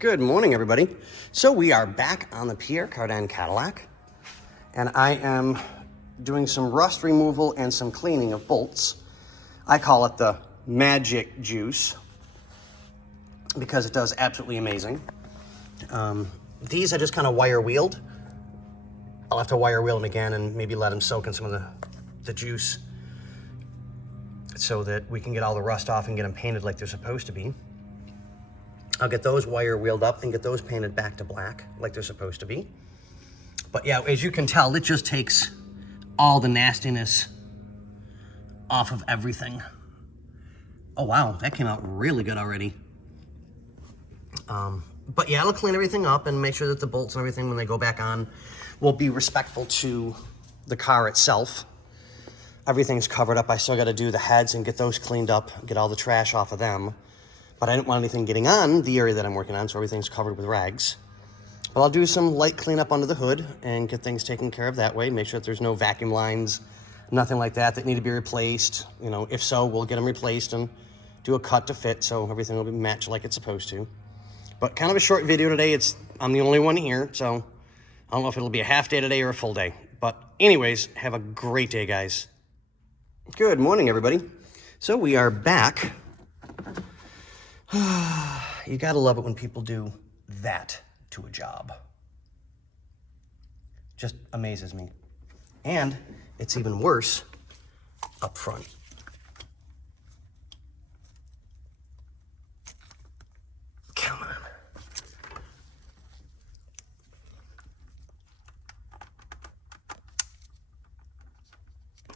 Good morning, everybody. So we are back on the Pierre Cardin Cadillac, and I am doing some rust removal and some cleaning of bolts. I call it the magic juice because it does absolutely amazing. These I just kind of wire wheeled. I'll have to wire wheel them again and maybe let them soak in some of the juice so that we can get all the rust off and get them painted like they're supposed to be. I'll get those wire wheeled up and get those painted back to black like they're supposed to be. But yeah, as you can tell, it just takes all the nastiness off of everything. Oh wow, that came out really good already. But yeah, I'll clean everything up and make sure that the bolts and everything when they go back on will be respectful to the car itself. Everything's covered up. I still got to do the heads and get those cleaned up, get all the trash off of them. But I didn't want anything getting on the area that I'm working on, so everything's covered with rags. But I'll do some light cleanup under the hood and get things taken care of that way. Make sure that there's no vacuum lines, nothing like that need to be replaced. You know, if so, we'll get them replaced and do a cut to fit so everything will be matched like it's supposed to. But kind of a short video today. I'm the only one here, so I don't know if it'll be a half day today or a full day. But anyways, have a great day, guys. Good morning, everybody. So we are back. You gotta love it when people do that to a job. Just amazes me. And it's even worse up front. Come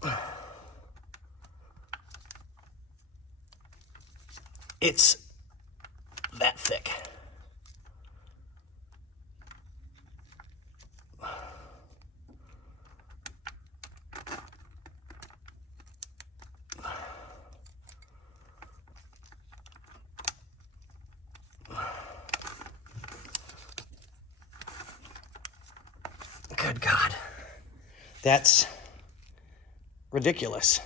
on. It's that thick. Good God. That's ridiculous.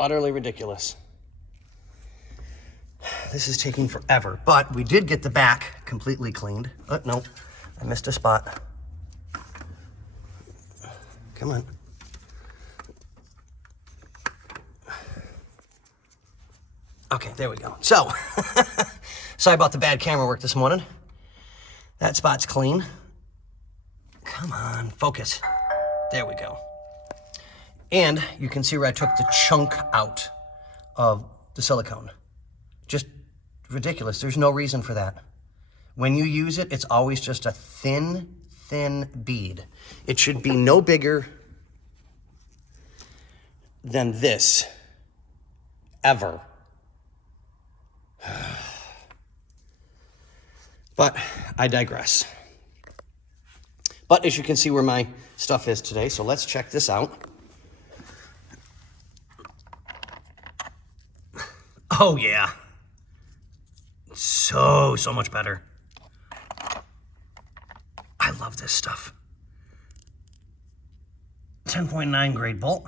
Utterly ridiculous. This is taking forever, but we did get the back completely cleaned. Oh, no, I missed a spot. Come on. Okay, there we go. So, sorry about the bad camera work this morning. That spot's clean. Come on, focus. There we go. And you can see where I took the chunk out of the silicone. Just ridiculous. There's no reason for that. When you use it, it's always just a thin, thin bead. It should be no bigger than this, ever. But I digress. But as you can see where my stuff is today, so let's check this out. Oh yeah. So much better. I love this stuff. 10.9 grade bolt.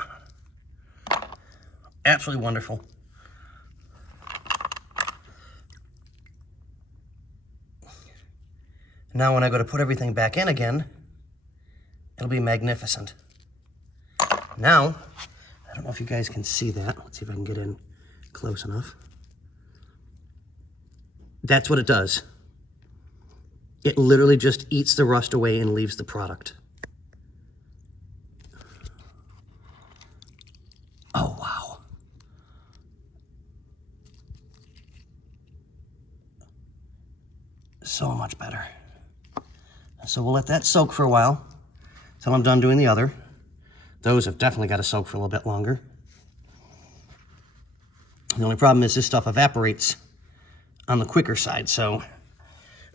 Absolutely wonderful. Now when I go to put everything back in again, it'll be magnificent. Now, I don't know if you guys can see that. Let's see if I can get in close enough. That's what it does. It literally just eats the rust away and leaves the product. Oh, wow. So much better. So we'll let that soak for a while until I'm done doing the other. Those have definitely got to soak for a little bit longer. The only problem is this stuff evaporates on the quicker side. So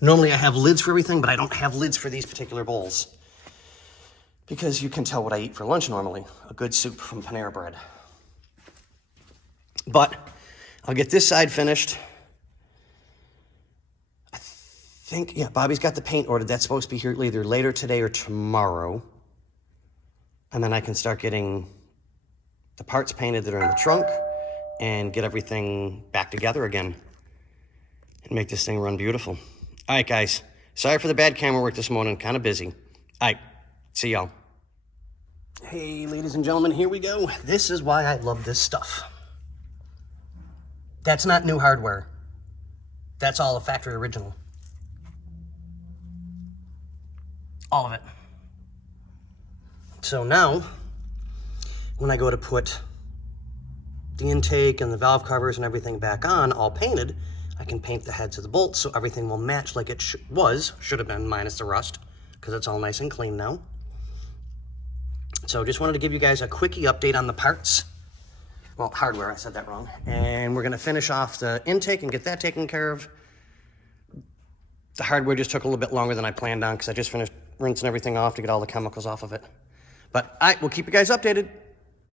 normally I have lids for everything, but I don't have lids for these particular bowls because you can tell what I eat for lunch normally, a good soup from Panera Bread. But I'll get this side finished. I think, yeah, Bobby's got the paint ordered. That's supposed to be here either later today or tomorrow. And then I can start getting the parts painted that are in the trunk and get everything back together again and make this thing run beautiful. All right, guys. Sorry for the bad camera work this morning. Kind of busy. All right. See y'all. Hey, ladies and gentlemen, here we go. This is why I love this stuff. That's not new hardware. That's all a factory original. All of it. So now, when I go to put the intake and the valve covers and everything back on, all painted, I can paint the heads of the bolts so everything will match like it should have been, minus the rust, because it's all nice and clean now. So just wanted to give you guys a quickie update on the parts. Well, hardware, I said that wrong. And we're gonna finish off the intake and get that taken care of. The hardware just took a little bit longer than I planned on because I just finished rinsing everything off to get all the chemicals off of it. But all right, we'll keep you guys updated.